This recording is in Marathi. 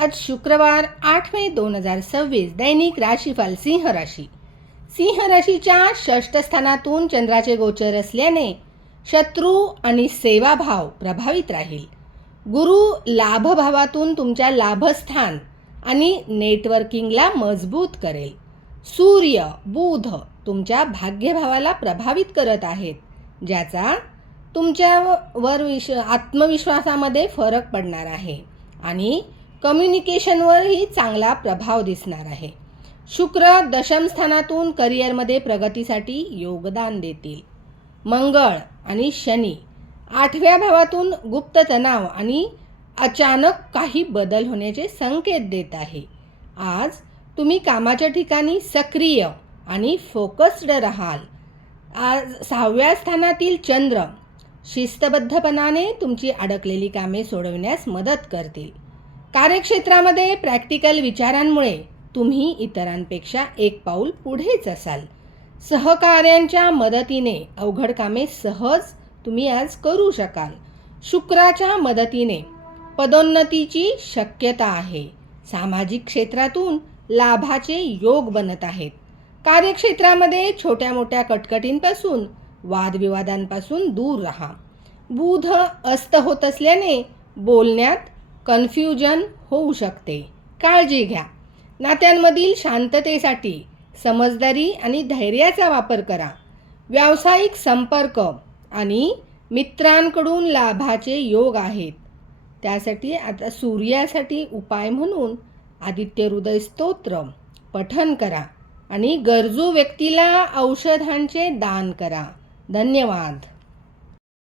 आज शुक्रवार 8 मे 2026 दैनिक राशीफल सिंह राशी. सिंह राशीच्या षष्ठ स्थानातून चंद्राचे गोचर असल्याने शत्रू आणि सेवाभाव प्रभावित राहील. गुरु लाभभावातून तुमच्या लाभस्थान आणि नेटवर्किंगला मजबूत करेल. सूर्य बुध तुमच्या भाग्यभावाला प्रभावित करत आहेत, ज्याचा तुमच्यावर आत्मविश्वासामध्ये फरक पडणार आहे आणि कम्युनिकेशनवरही चांगला प्रभाव दिसणार आहे. शुक्र दशम स्थानातून करिअरमध्ये प्रगतीसाठी योगदान देतील. मंगळ आणि शनी 8व्या भावातून गुप्त तणाव आणि अचानक काही बदल होण्याचे संकेत देत आहे. आज तुम्ही कामाच्या ठिकाणी सक्रिय आणि फोकस्ड राहाल. आज 6व्या स्थानातील चंद्र शिस्तबद्धपणाने तुमची अडकलेली कामे सोडविण्यास मदत करतील. कार्यक्षेत्रामध्ये प्रॅक्टिकल विचारांमुळे तुम्ही इतरांपेक्षा एक पाऊल पुढेच असाल. सहकाऱ्यांच्या मदतीने अवघड कामे सहज तुम्ही आज करू शकाल. शुक्राच्या मदतीने पदोन्नतीची शक्यता आहे. सामाजिक क्षेत्रातून लाभाचे योग बनत आहेत. कार्यक्षेत्रामध्ये छोट्या मोठ्या कटकटींपासून वादविवादांपासून दूर राहा. बुध अस्त होत असल्याने बोलण्यात कन्फ्युजन होऊ शकते, काळजी घ्या. नात्यांमधील शांततेसाठी समजदारी आणि धैर्याचा वापर करा. व्यावसायिक संपर्क आणि मित्रांकडून लाभाचे योग आहेत. त्यासाठी आता सूर्यासाठी उपाय म्हणून आदित्य हृदय स्तोत्र पठन करा आणि गरजू व्यक्तीला औषधांचे दान करा. धन्यवाद.